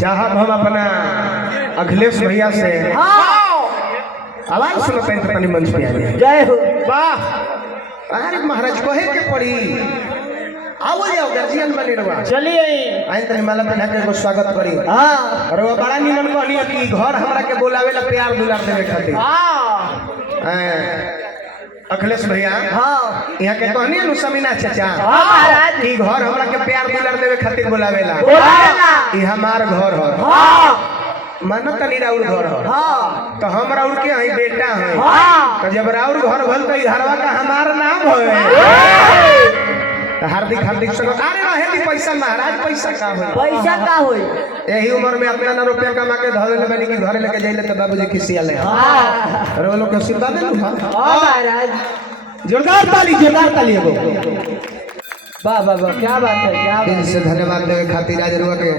चाहब हम अपना अखिलेश भैया से आवाज सुनते हैं तो मंच पे आ जाए। जय हो। वाह अरे महाराज कहे के पड़ी आओ जाओ गर्जियन बने रहा चलिए आई तनी माला पहना के स्वागत करी। हां और वो बड़ा निमन कहनी कि घर हमरा के बोलावेला प्यार दुलार देवे खातिर। हां अखिलेश भैया हां यहाँ के कहनी नु समीना चाचा हां महाराज कि घर हमरा के प्यार दुलार देवे खातिर बोलावेला ई हमार घर हो। हां मानो तनी राउर घर हो। हां तो हम राउर के हई बेटा है। हां तो जब राउर घर भल तो घरवा का हमार नाम होए। हार्दिक हार्दिक स्वागत। अरे रहे दी पैसा महाराज पैसा का होई पैसा का होई यही उम्र में अपना ना रुपया कमा के धरे ले बनी कि घर लेके जाइले तो बाबूजी खिसिया ले। हां अरे वो लोग के आशीर्वाद दे हां महाराज जोरदार ताली एगो वाह वाह वाह क्या बात है क्या दिल बात से धन्यवाद देवे खातिर आज रुआ के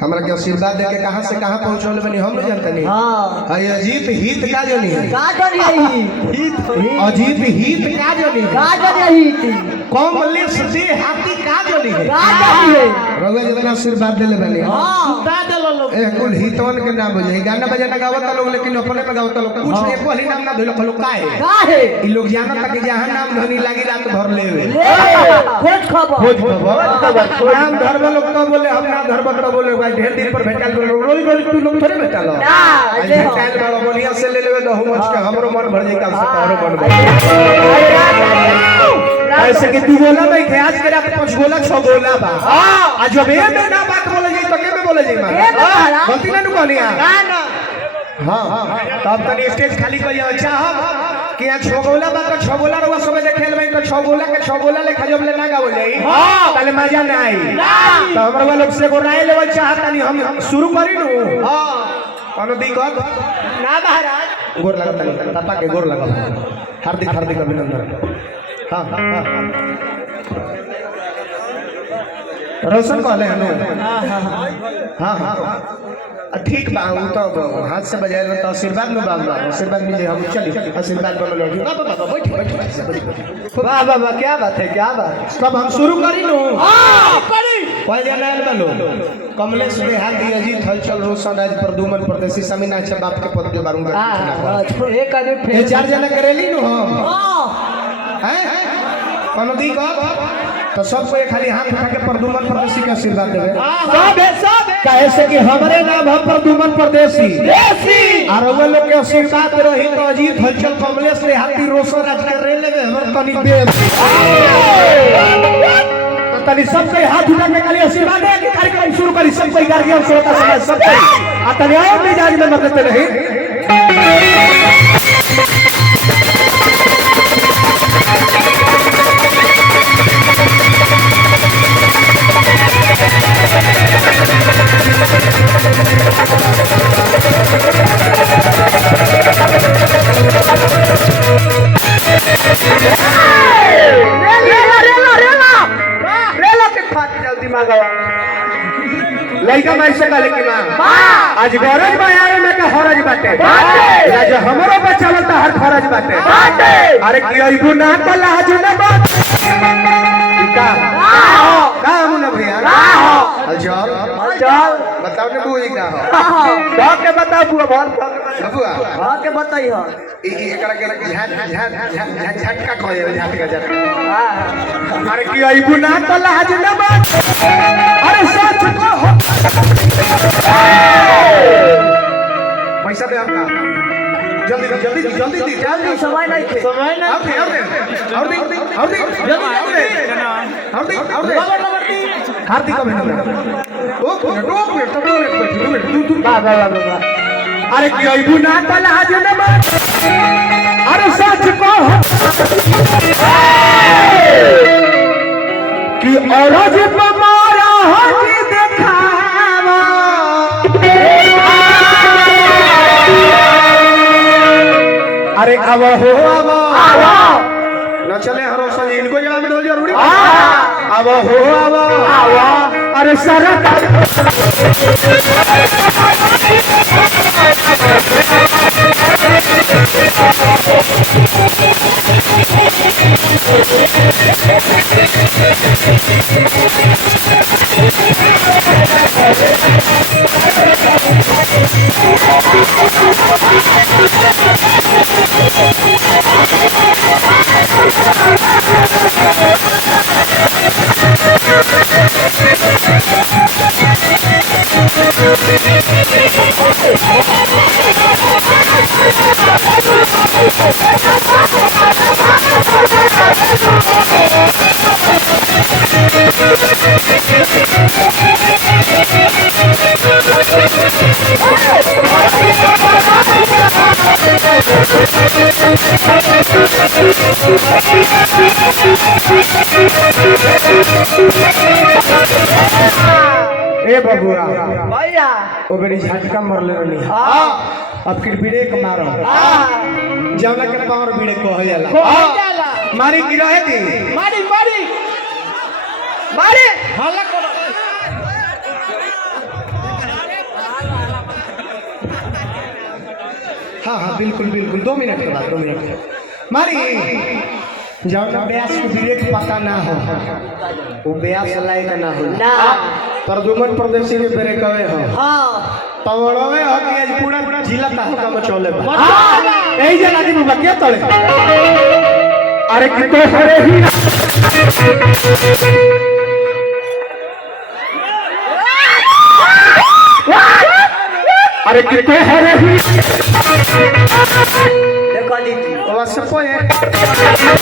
हमरा के आशीर्वाद दे के कहां से कहां पहुंचौले बनी हम नहीं जानते नहीं। हां हई अजीत हित का जनी है का कर रही अजीत हित का जनी है का कर रही थी कमलेश दे हाथी का जनी है का कर रही रुआ जितना आशीर्वाद देले बनी। हां का देलो लोग ए कुल हितवन के नाम बुझे गाना बजाना गावता लोग लेकिन अपने पे गावता लोग कुछ एक ही नाम ना धोलो खलो काहे का है ई लोग जानत कि जहां नाम धनी लागी रात भर लेवे खोज खबर नाम धर्म लोग तो बोले हम ना धर्म तो बोले भाई ढेर दिन पर भेटल रोज रोज तू लोग थोड़े भेटल हो ना ऐसे हो भेटल बड़ा बढ़िया से ले लेवे तो हम के हमरो मन भर जाई का से तोरो मन भर ऐसे कि तू बोला भाई कि आज मेरा 5 गोला 6 गोला बा आ जब ए में ना बात बोले जाई तो के में बोले जाई मां गलती ना नु कहनिया ना ना हां तब तनी स्टेज खाली कर जाओ चाहब कि यहाँ 6 गोला बा तो 6 गोला रवा सब देखेल भाई तो 6 गोला के 6 गोला लेखा जब ले ना गावल जाई ताले मजा ना आई तो हमरा लोग से गोराए लेवल चाहतानी हम शुरू करी नु। हां कोनो दिक्कत ना महाराज गोर लगतानी पापा के गोर लगा हार्दिक हार्दिक अभिनंदन। हां हां रोशन कहले हनु हां हां ठीक बा उ तो हाथ से बजाए तो आशीर्वाद में बात बा आशीर्वाद मिले हम चली आशीर्वाद बोलो लोग बाबा बैठ वाह वाह वाह क्या बात है क्या बात। तब हम शुरू करी नु। हां करी कोई जाना है बोलो कमलेश देहाती अजीत हलचल रोशन राज प्रदुमन परदेसी समीना अच्छा बाप के पद के बारूंगा एक आदमी ये 4 जना करेली नु हम हां हैं कोनो दिक्कत तो सबको एक खाली हाथ उठा के प्रदुमन परदेसी का आशीर्वाद देवे सब काहे से कि हमरे नाम है प्रदुमन परदेसी देसी और वो लोग के आशीर्वाद रही तो अजीत हलचल कमलेश देहाती रोशन राज के रेले में हमर तनी दे तो तनी सबके हाथ उठा के खाली आशीर्वाद दे के कार्यक्रम शुरू करी सब कोई गार्जियन श्रोता समाज सब कोई आ तनी आओ मिजाज में मगते रही। लइका मैं से कहले कि मां आज गरज में आवे में का हरज बाटे आज हमरो बचावल त हर फरज बाटे अरे की अइबू ना त लाज ना बात का मुना भैया चल चल बताओ ने बुई का का के बताओ बुआ बबुआ हां के बताई हो एकरा के झटका कहले झटका झटका अरे की अइबू ना त लाज ना बात अरे सच को पैसा दे आपका जल्दी जल्दी जल्दी जल्दी समय नहीं थे समय नहीं और दे हार्दिक अभिनंदन। अरे की अइबू ना त लाज ना बात अरे सच को कि औरज मारा हजी देखावा अरे अब हो अब न चले हरो सन इनको जवाब दो जरूरी अब हो अब अरे सारा ए बबुआ भैया वो बड़ी झटका मरले रहनी हाँ अब फिर ब्रेक मारो जवना के पावर ब्रेक कह जाला जाला मारी की रहे दी मारी मारी मारी हल्ला करो हाँ हाँ बिल्कुल बिल्कुल 2 मिनट के बाद 2 मिनट मारी जवना ब्यास को ब्रेक पता ना हो वो ब्यास लायक ना हो ना प्रदुमन प्रदेशी के ब्रेक हवे हो हाँ पवड़वे हो कि आज पूरा जिला तहका मचौले बा हाँ एही जना दी बाबा क्या तले अरे कितो हरे ही अरे कितो हरे ही देखो दीदी वो सब है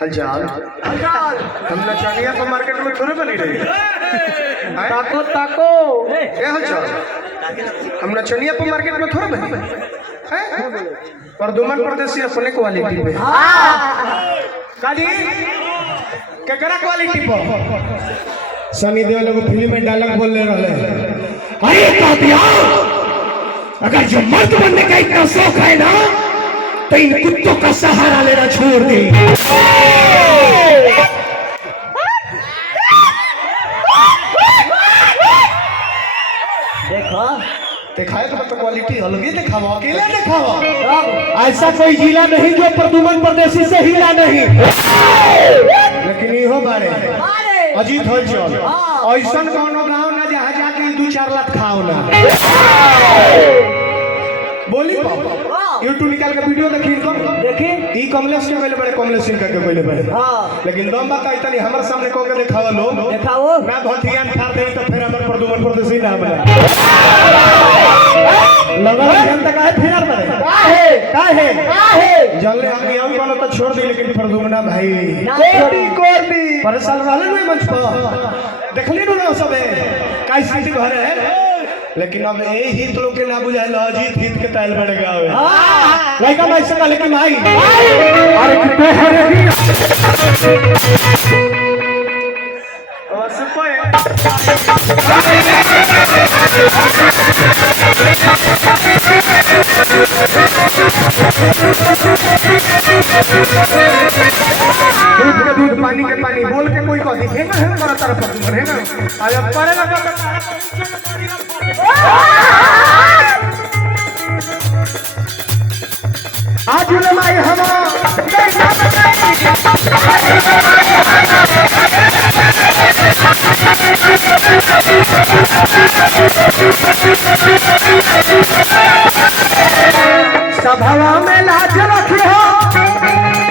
हलचल हम नचनिया को मार्केट में थोड़े बनी रही ताको ताको ए हलचल हम नचनिया को मार्केट में थोड़े बनी हैं प्रदुमन प्रदेशी अपने क्वालिटी पे काजी केकरा क्वालिटी पर सनी देओल को फिल्म में डायलॉग बोलने रहले अरे कातिया अगर जो मर्द बनने का इतना शौक है ना तो इन कुत्तों का सहारा लेना छोड़ दे। देखो दिखाए तो मतलब क्वालिटी अलग ही दिखावा अकेले दिखावा ऐसा कोई जिला नहीं जो प्रदुमन परदेसी से हिला नहीं। लेकिन इहो बारे मारे अजीत हो चल ऐसा कोनो गांव ना जहाँ जाके 2-4 लाख खाओ ना बोली यूट्यूब निकाल के वीडियो देखी देखी ई कमलेश के पहले बड़े कमलेश सिंह के पहले बड़े हाँ लेकिन दम बात इतनी हमारे सामने को के दिखावा लो देखाओ मैं भटियान फाड़ दे तो फिर हमर प्रदुमन प्रदेशी ना बना लगल जनता काहे फिरर बने काहे जल्दी हम यही कोनो तो छोड़ दी लेकिन प्रदुमना भाई कोटी परेशान रहले नहीं मंच पर देखली नु ना सबे काई सीटी घर है लेकिन अब ए हित लोग के ना बुझाइल अजीत हित के ताल बढ़ गया है लइका भाई से लेकिन भाई अरे कितने हरे ही दूध के दूध पानी के पानी बोल के कोई कह दी है ना हमारा तरफ पर है ना आज परे लगा आज माई हम सभावा में लाज रखी हो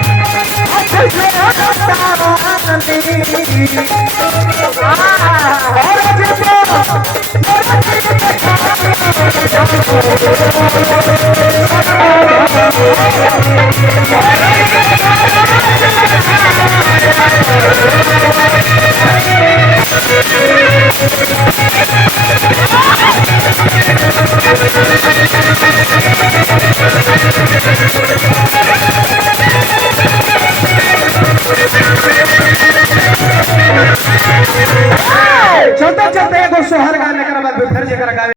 और